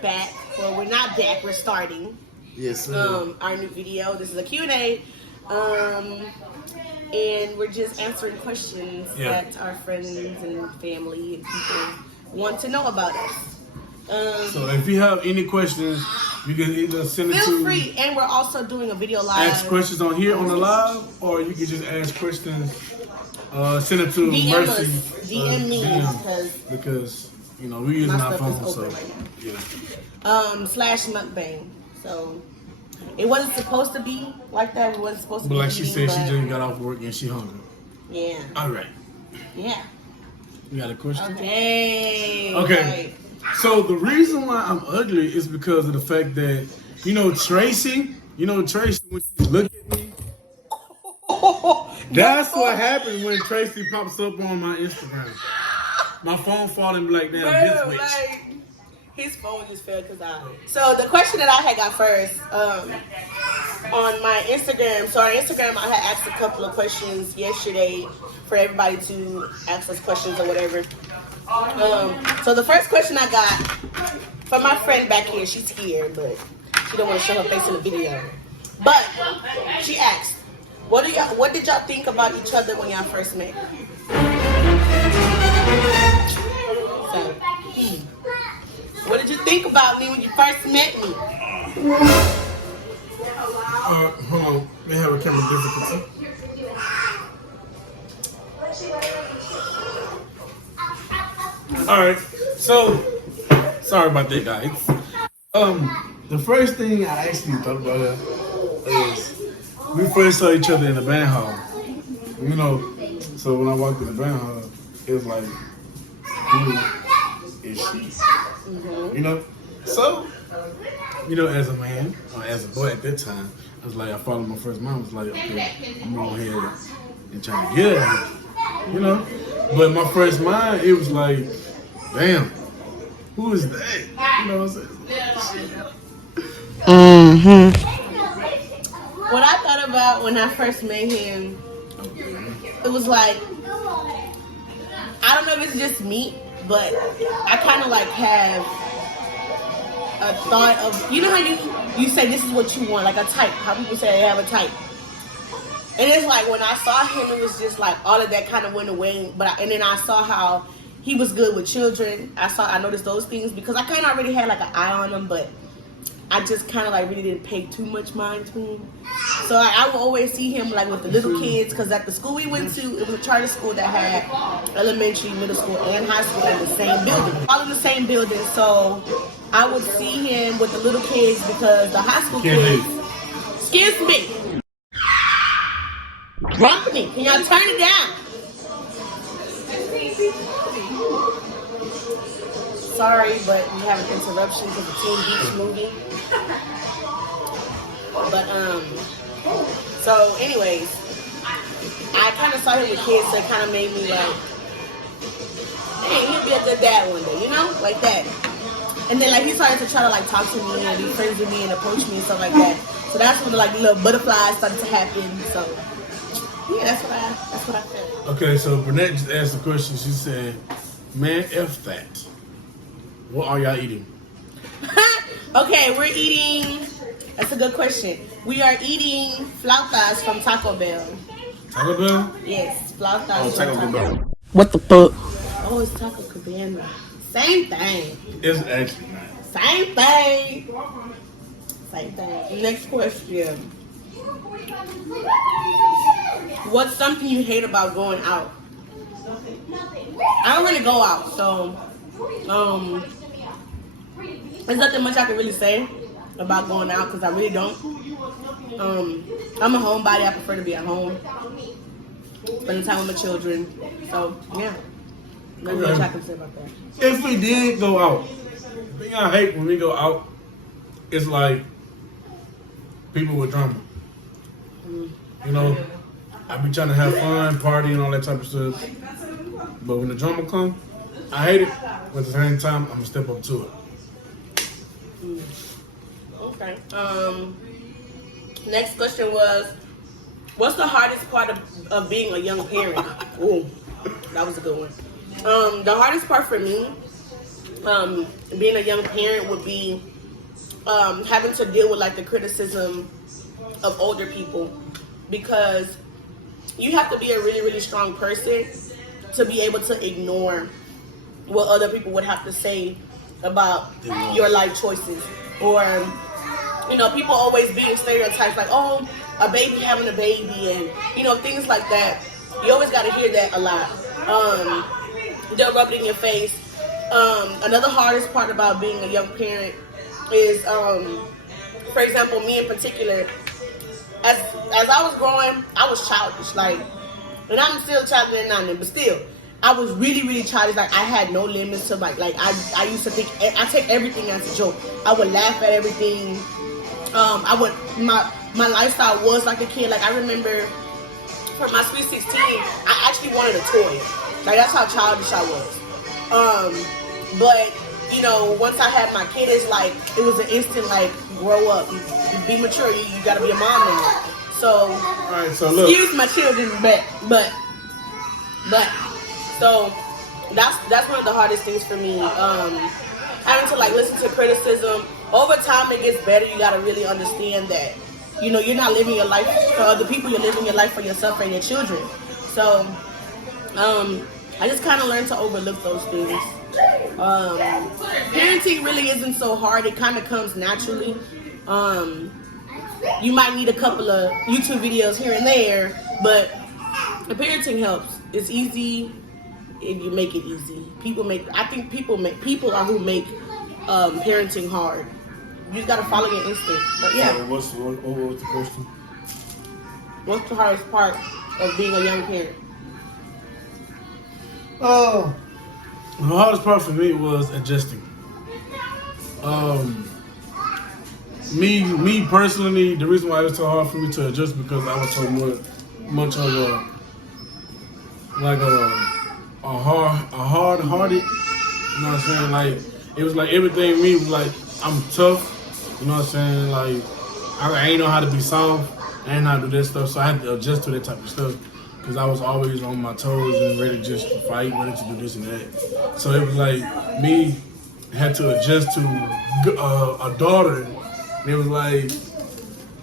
back. Well, we're not back. We're starting. Yes, sir. Our new video. This is a Q&A. And we're just answering questions that our friends and family and people want to know about us. So if you have any questions, you can either send it to... Feel free. And we're also doing a video live. Ask questions on here on the live, or you can just ask questions. Send it to DM Mercy. us. DM me. Because, you know, we're using our phone, so... Yeah. / Mukbang. So... It wasn't supposed to be like that. It wasn't supposed to be. But like she said, she just got off work and she hungry. Yeah. All right. Yeah. You got a question? Okay. Okay. So the reason why I'm ugly is because of the fact that, Tracy, when she look at me, that's what happens when Tracy pops up on my Instagram. My phone falling like damn this bitch. His phone just fell because So the question that I had got first on my Instagram. So on Instagram, I had asked a couple of questions yesterday for everybody to ask us questions or whatever. So the first question I got from my friend back here, she's here, but she don't want to show her face in the video. But she asked, what did y'all think about each other when y'all first met? So, what did you think about me when you first met me? Hold on. We have a camera difficulty. Alright. So, sorry about that, guys. The first thing I actually thought about her is we first saw each other in the band hall. So when I walked in the band hall, it was like, who is she? So, as a man, or as a boy at that time, I was like, I followed my first mom, was like, okay, I'm going ahead and trying to get at her, But in my first mind, it was like, damn, who is that? You know what I'm saying? What I thought about when I first met him, it was like, I don't know if it's just me, but I kind of like have a thought of, how you say this is what you want, like a type, how people say they have a type. And it's like when I saw him, it was just like all of that kind of went away. And then I saw how he was good with children. I noticed those things because I kind of already had like an eye on him, but I just kind of like really didn't pay too much mind to him. So I would always see him like with the little kids, because at the school we went to, it was a charter school that had elementary, middle school, and high school in the same building. All in the same building. So I would see him with the little kids because the high school kids, excuse me, company, can y'all turn it down? Sorry, but we have an interruption because the Teen Beach movie. But so anyways, I kind of saw him with kids, so it kind of made me like, hey, he'll be a good dad one day, like that. And then like he started to try to like talk to me and be friends with me and approach me and stuff like that. So that's when like the little butterflies started to happen. So yeah, that's what I felt. Okay, so Burnett just asked a question. She said, "Man, F that. What are y'all eating?" Okay, we're eating. That's a good question. We are eating flautas from Taco Bell. Taco Bell? Yes, flautas. Oh, Taco Bell. What the fuck? Oh, it's Taco Cabana. Same thing. It's actually not. Same thing. Same thing. Next question. What's something you hate about going out? I don't really go out, so there's nothing much I can really say about going out because I really don't. I'm a homebody. I prefer to be at home, spending time with my children. So yeah, nothing much I can say about that. If we did go out, the thing I hate when we go out is like people with drama. I be trying to have fun, party, and all that type of stuff. But when the drama comes, I hate it. But at the same time, I'm gonna step up to it. Okay. Next question was, what's the hardest part of being a young parent? Ooh, that was a good one. The hardest part for me being a young parent would be having to deal with like the criticism of older people, because you have to be a really, really strong person to be able to ignore what other people would have to say about your life choices. Or, you know, people always being stereotypes like, oh, a baby having a baby, and, you know, things like that. You always got to hear that a lot. They'll rub it in your face. Another hardest part about being a young parent is, for example, me in particular, as I was growing, I was childish, like, and I'm still childish and nothing, but still, I was really, really childish. Like, I had no limits to I used to think, I take everything as a joke. I would laugh at everything. My lifestyle was like a kid. Like, I remember for my Sweet 16, I actually wanted a toy. Like, that's how childish I was. But, you know, once I had my kid, it's like, it was an instant, like, grow up. You be mature. You gotta be a mom now. So, all right, so look. Excuse my children, but, so that's one of the hardest things for me. Having to, like, listen to criticism. Over time, it gets better. You gotta really understand that, you know, you're not living your life for other people. You're living your life for yourself and your children. So, I just kind of learned to overlook those things. Parenting really isn't so hard. It kind of comes naturally. You might need a couple of YouTube videos here and there, but the parenting helps. It's easy if you make it easy. People are who make parenting hard. You just gotta follow your instinct. But yeah. So what's the question? What's the hardest part of being a young parent? The hardest part for me was adjusting. Me personally, the reason why it was so hard for me to adjust because I was so much of a hard-hearted. You know what I'm saying? Like, it was like everything in me was like, I'm tough. You know what I'm saying? Like, I ain't know how to be soft. I ain't know how to do that stuff. So I had to adjust to that type of stuff. Because I was always on my toes and ready just to fight, ready to do this and that. So it was like me had to adjust to a daughter. And it was like,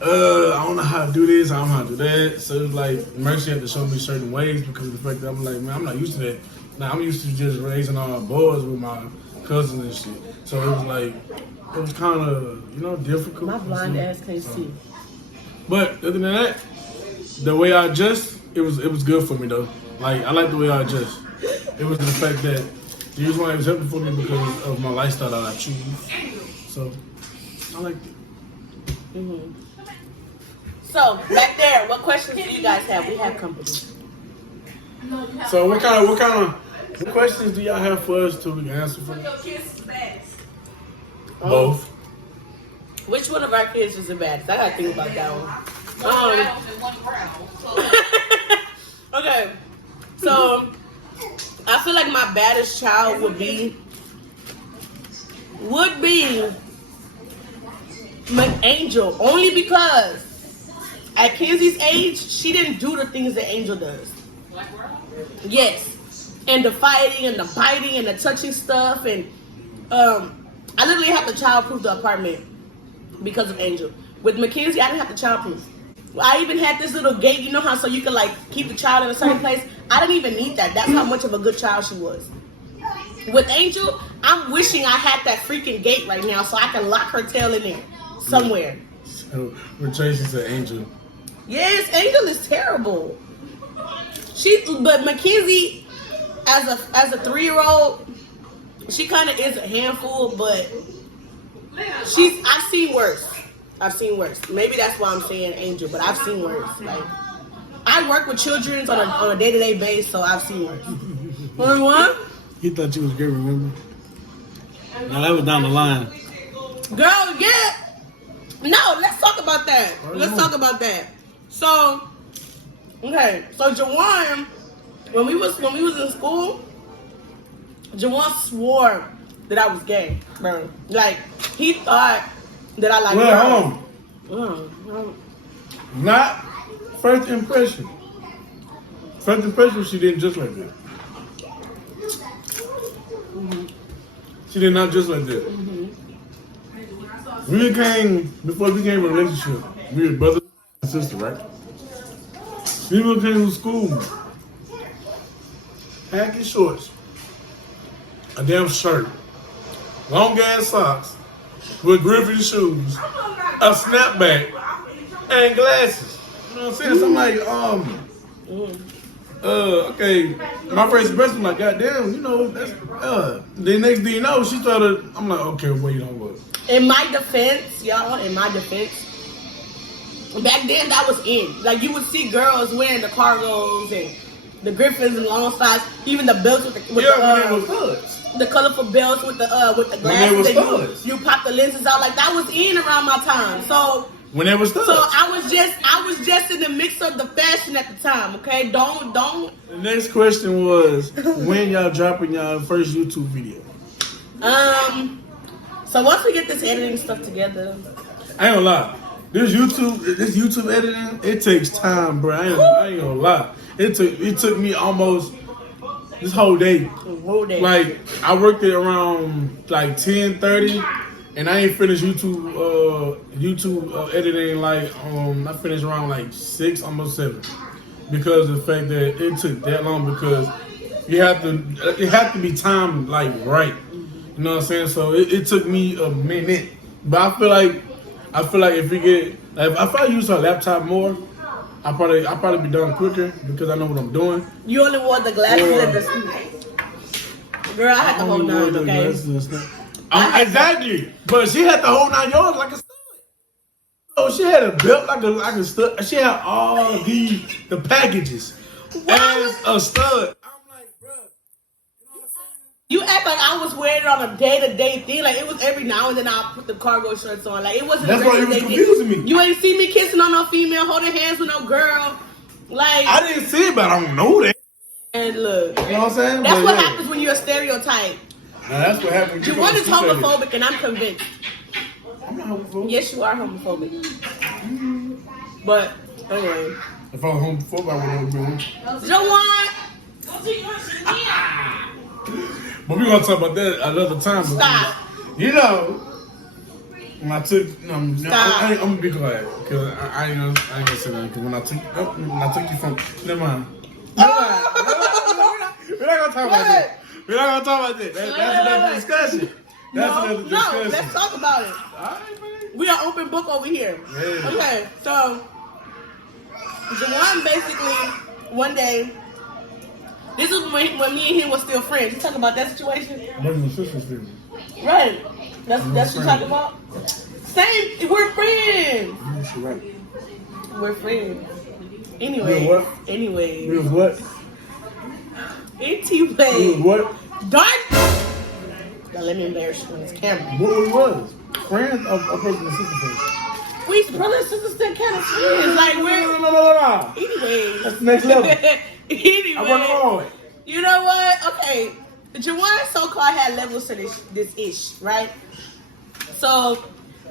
I don't know how to do this, I don't know how to do that. So it was like Mercy had to show me certain ways because of the fact that I'm like, man, I'm not used to that. Now I'm used to just raising all boys with my cousins and shit. So it was like, it was kind of, you know, difficult. My blind ass can't see. But other than that, the way I adjust, it was good for me though. Like, I like the way I adjust. It was the fact that the reason why it was helpful for me because of my lifestyle that I choose. So I liked it. Mm-hmm. So back there, what questions do you guys have? We have company. So what kind of questions do y'all have for us to we can answer for? Both. Which one of our kids is the baddest? I gotta think about that one. Okay, so I feel like my baddest child would be Angel, only because at Kenzie's age, she didn't do the things that Angel does. Yes, and the fighting and the biting and the touching stuff, and I literally have to childproof the apartment because of Angel. With Mackenzie, I didn't have to childproof. I even had this little gate, you know how, so you can like keep the child in a certain place. I didn't even need that. That's how much of a good child she was. With Angel, I'm wishing I had that freaking gate right now so I can lock her tail in there somewhere. So we're Tracy to Angel. Yes, Angel is terrible. But Mackenzie, as a 3-year-old, she kind of is a handful, but I've seen worse. Maybe that's why I'm saying Angel, but I've seen worse. Like, I work with children on a day-to-day basis, so I've seen worse. What? He thought you was great, remember? Now that was down the line. Girl, yeah. No, let's talk about that. So, okay. So Jawan, when we was in school, Jawan swore that I was gay, bro. Like, he thought that I like girls. Not first impression. First impression, she didn't just like that. She did not just like that. Before we became a relationship, we were brother and sister, right? We came to school, khaki shorts, a damn shirt, long ass socks, with Griffin shoes, a snapback, and glasses. You know what I'm saying? So I'm like, okay. My first impression, like, goddamn, you know, that's, the next thing you know, she started, I'm like, okay, well, you know what? In my defense, y'all, back then that was in. Like, you would see girls wearing the cargos and the Griffins and long slides, even the belts with the the colorful belts with the glasses. And you pop the lenses out. Like, that was in around my time. So when it was studs. So I was just in the mix of the fashion at the time. Okay, don't. The next question was, when y'all dropping y'all first YouTube video? So once we get this editing stuff together, I ain't gonna lie. This YouTube editing, it takes time, bro. I ain't gonna lie. It took me almost this whole day. Like, I worked it around like 10:30, and I ain't finished YouTube editing like I finished around like 6, almost 7, because of the fact that it took that long, because it had to be timed like right. You know what I'm saying? So it took me a minute, but I feel like if we get, like, if I use her laptop more, I'll probably be done quicker because I know what I'm doing. You only wore the glasses and the girl. I had the whole 9, okay? Exactly, but she had the whole 9 yards like a stud. Oh, she had a belt like a stud. She had all the packages as a stud. You act like I was wearing it on a day-to-day thing. Like, it was every now and then I'll put the cargo shirts on. Like, it wasn't. That's why it was confusing me. You ain't see me kissing on no female, holding hands with no girl. Like, I didn't see it, but I don't know that. And look, you know what I'm saying? That's what happens when you're a stereotype. Now that's what happens. You want is homophobic, and I'm convinced. I'm not homophobic. Yes, you are homophobic. But anyway, if I was homophobic, I would have been. Jawan. But we're gonna talk about that another time. Stop. You know, when I took, I'm gonna be quiet because I ain't gonna say that. Because when I took you from, never mind. We're not gonna talk about that. We're not gonna talk about that. That's another discussion. That's another discussion. No, let's talk about it. All right, man. We are open book over here. Yeah. Okay, so Jawan basically one day. This is when me and him was still friends. You talking about that situation? Brothers and sisters, dude. Right. That's what you talking about? Same. We're friends. Yes, you're right. We're friends. Anyway. We're what? Anyway. We're what? Anyway. We're what? Dark. Now let me embarrass you on this camera. What we was? Friends or brothers and sisters? We brothers and sisters still kind of friends. Like, we're... No. Anyway. That's the next level. Anyway, I work on it. You know what? Okay, Jawan so-called had levels to this ish, right? So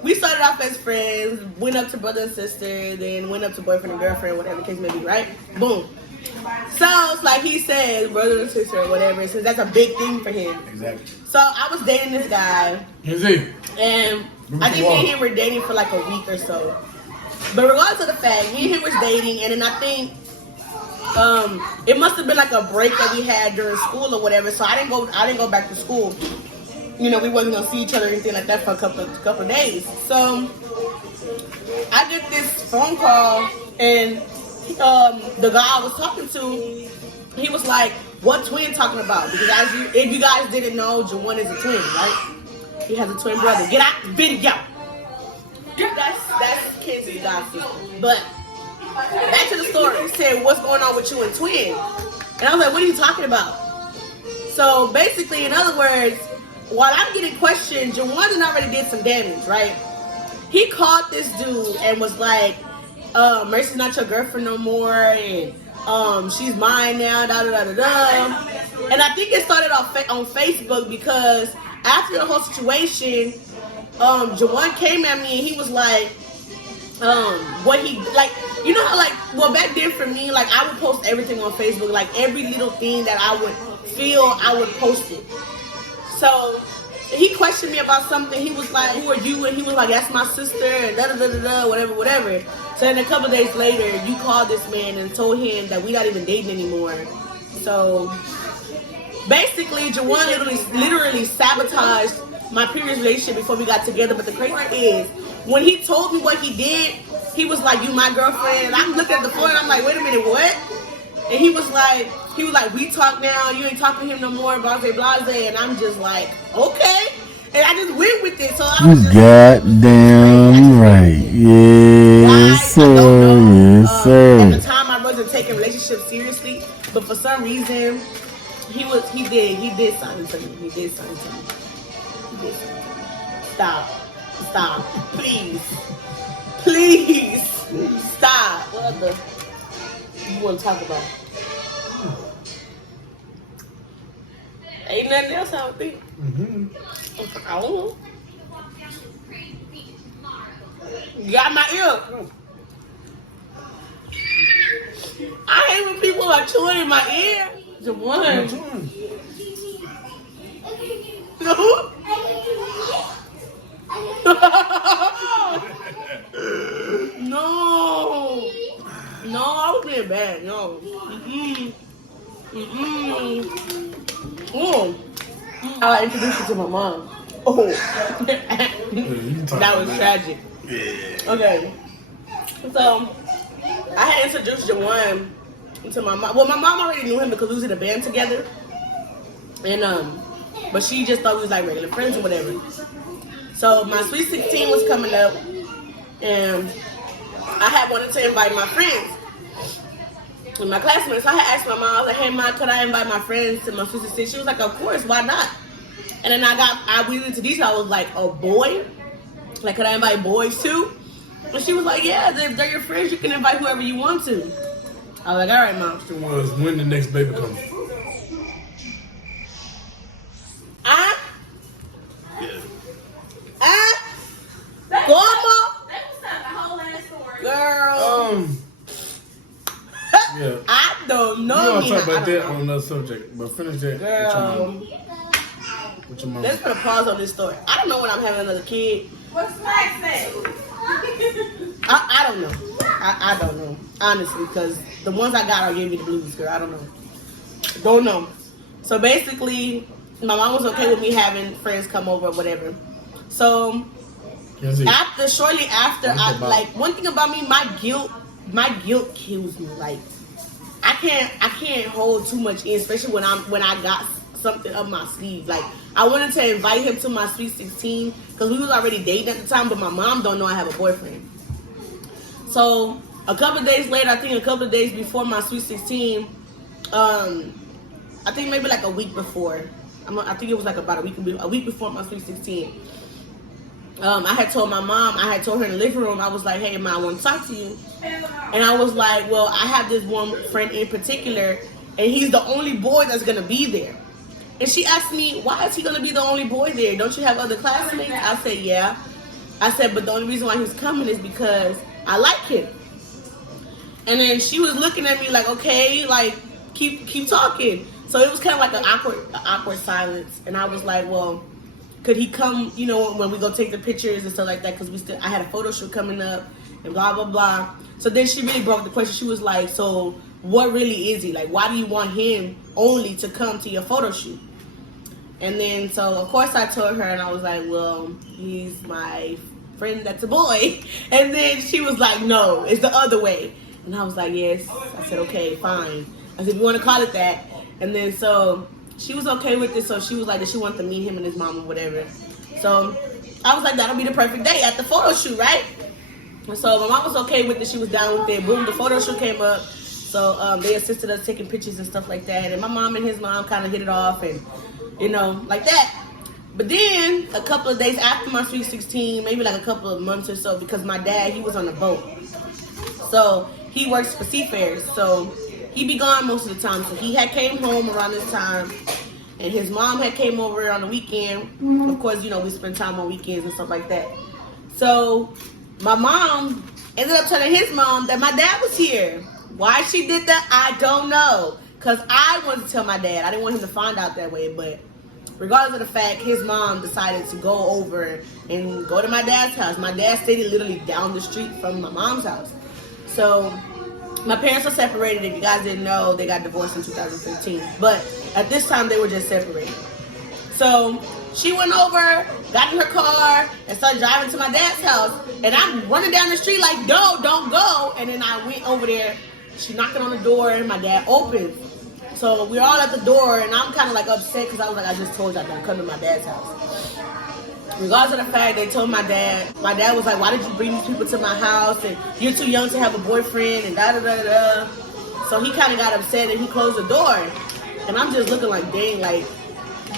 we started off as friends, went up to brother and sister, then went up to boyfriend and girlfriend, whatever the case may be, right? Boom. So it's like he said, brother and sister or whatever, since that's a big thing for him. Exactly. So I was dating this guy. Is he? And I think me and him were dating for like a week or so. But regardless of the fact, me and him was dating, and then I think it must have been like a break that we had during school or whatever. So I didn't go back to school. You know, we wasn't gonna see each other or anything like that for a couple of days. So I get this phone call, and the guy I was talking to, he was like, "What twin talking about?" Because if you guys didn't know, Jawan is a twin, right? He has a twin brother. Get out the video. That's Kenzie's god sister. But back to the story. He said, "What's going on with you and twin?" And I was like, "What are you talking about?" So basically, in other words, while I'm getting questioned, Jawan already did some damage, right? He called this dude and was like, "Mercy's not your girlfriend no more, and she's mine now, da da da da da." And I think it started off on Facebook because after the whole situation, Jawan came at me and he was like, what he like, you know how like, well back then for me, like I would post everything on Facebook, like every little thing that I would feel, I would post it. So he questioned me about something. He was like, "Who are you?" And he was like, "That's my sister," and da da da da da, whatever. So then a couple days later, you called this man and told him that we're not even dating anymore. So basically, Jawan literally sabotaged my previous relationship before we got together. But the crazy part is, when he told me what he did, he was like, "You my girlfriend." And I'm looking at the floor and I'm like, "Wait a minute, what?" And he was like, "We talk now. You ain't talking to him no more, blase, blase." And I'm just like, "Okay." And I just went with it. So I was just goddamn right. Yes, I don't know. Yes, sir. At the time, I wasn't taking relationships seriously, but for some reason, he did something to me. He did something to me. Stop, please, stop. What the you want to talk about? Ain't nothing else I don't think. I don't know. You got my ear. I hate when people are chewing in my ear. Jawan. No. No, I was being bad. No. I introduced you to my mom. Oh. That was tragic. Okay. So, I had introduced Jawan to my mom. Well, my mom already knew him because we was in a band together. And, but she just thought we was like regular friends or whatever. So, my Sweet 16 was coming up. And I had wanted to invite my friends. And my classmates. So I had asked my mom, I was like, "Hey, Mom, could I invite my friends to my Sweet 16?" She was like, "Of course, why not?" And then I went into detail. I was like, "A boy? Like, could I invite boys too?" And she was like, "Yeah, they're your friends. You can invite whoever you want to." I was like, "All right, Mom." It was when the next baby comes. Girl. Yeah. I don't know. We're gonna talk about that on another subject, but finish that. Girl. With your mom. Let's put a pause on this story. I don't know when I'm having another kid. What's Max say? I don't know. I don't know. Honestly, because the ones I got are giving me the blues, girl. I don't know. Don't know. So basically, my mom was okay with me having friends come over or whatever. So shortly after, one thing about me, my guilt kills me. Like, I can't hold too much in, especially when I got something up my sleeve. Like, I wanted to invite him to my Sweet 16 because we was already dating at the time, but my mom don't know I have a boyfriend. So a couple of days later, I think a couple of days before my Sweet 16, I think maybe like a week before. I think it was like about a week before my Sweet 16. I had told my mom, I had told her in the living room, I was like, "Hey, Mom, I want to talk to you." And I was like, "Well, I have this one friend in particular, and he's the only boy that's going to be there." And she asked me, "Why is he going to be the only boy there? Don't you have other classmates?" I said, "Yeah." I said, "But the only reason why he's coming is because I like him." And then she was looking at me like, "Okay, like, keep talking." So it was kind of like an awkward silence. And I was like, "Well, could he come, when we go take the pictures and stuff like that?" Because I had a photo shoot coming up and blah, blah, blah. So then she really broke the question. She was like, "So what really is he? Like, why do you want him only to come to your photo shoot?" And then, so of course I told her, and I was like, "Well, he's my friend that's a boy." And then she was like, "No, it's the other way." And I was like, "Yes." I said, "Okay, fine." I said, "You want to call it that?" And then so she was okay with it. So she was like that she wanted to meet him and his mom or whatever. So I was like, that'll be the perfect day at the photo shoot, right? And so my mom was okay with it. She was down with it. Boom, the photo shoot came up. So they assisted us taking pictures and stuff like that. And my mom and his mom kind of hit it off and, like that. But then a couple of days after my Sweet 16, maybe like a couple of months or so, because my dad, he was on a boat. So he works for seafarers. So he be gone most of the time. So he had came home around this time. And his mom had came over on the weekend. Of course, we spend time on weekends and stuff like that. So my mom ended up telling his mom that my dad was here. Why she did that, I don't know. Because I wanted to tell my dad. I didn't want him to find out that way. But regardless of the fact, his mom decided to go over and go to my dad's house. My dad stayed literally down the street from my mom's house. So my parents were separated. If you guys didn't know, they got divorced in 2015. But at this time, they were just separated. So she went over, got in her car, and started driving to my dad's house. And I'm running down the street like, no, don't go. And then I went over there. She knocking on the door, and my dad opened. So we're all at the door, and I'm kind of like upset because I was like, I just told y'all don't come to my dad's house. Regardless of the fact, they told my dad was like, why did you bring these people to my house? And you're too young to have a boyfriend, and da-da-da-da. So he kind of got upset, and he closed the door. And I'm just looking like, dang, like,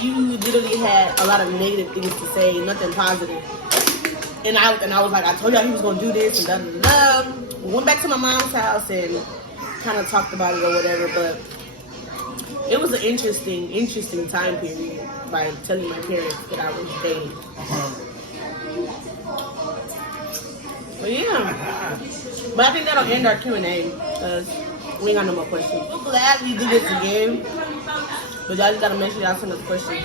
you literally had a lot of negative things to say, nothing positive. And I was like, I told y'all he was going to do this, and da-da-da-da. We went back to my mom's house and kind of talked about it or whatever, but it was an interesting time period by telling my parents that I was dating. But yeah. But I think that'll end our Q&A because we ain't got no more questions. I'm glad we did this again. But y'all just gotta make sure y'all send us questions.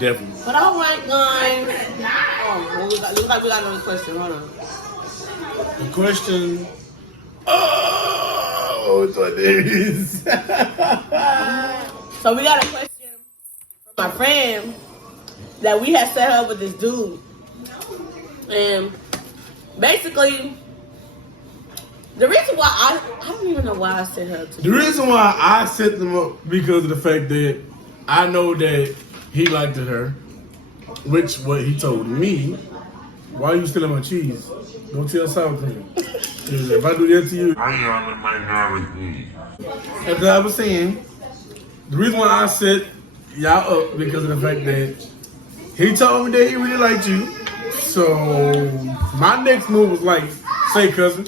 Definitely. But alright guys. Oh, looks like we got another question. Hold on. The question. Oh, it's what it is. So we got a question from my friend that we had set up with this dude. And basically, the reason why I don't even know why I set her up to The reason why I set them up because of the fact that I know that he liked her, which what he told me. Why are you stealing my cheese? Don't tell sour cream. 'Cause if I do that to you, I am a minority. As I was saying, the reason why I set y'all up because of the fact that he told me that he really liked you. So my next move was like, say cousin,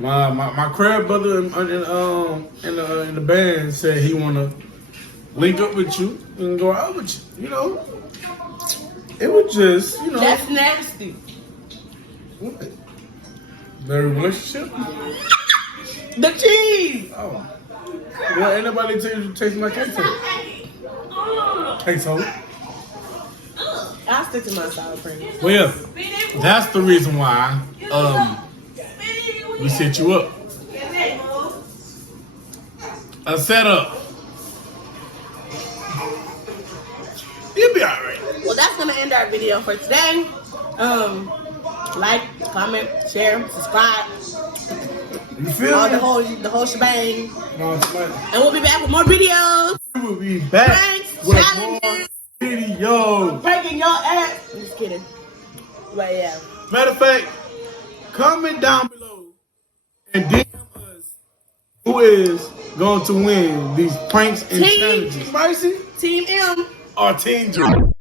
my crab brother in the band said he wanna link up with you and go out with you. You know, it was just That's nasty. What? Their relationship? The cheese. Oh. Well, ain't nobody tell you to taste my cake. Cake soda. I'll stick to my sour cream. Well, yeah, that's the reason why we set you up. A setup. You'll be alright. Well, that's gonna end our video for today. Like, comment, share, subscribe. You feel All me? the whole shebang. No, it's fine. And we'll be back with more videos. We will be back Pranks, with challenges. more videos. Breaking your ass. I'm just kidding. But yeah. Matter of fact, comment down below and DM us who is going to win these pranks and Team challenges. Spicy Team M. or Team Drew?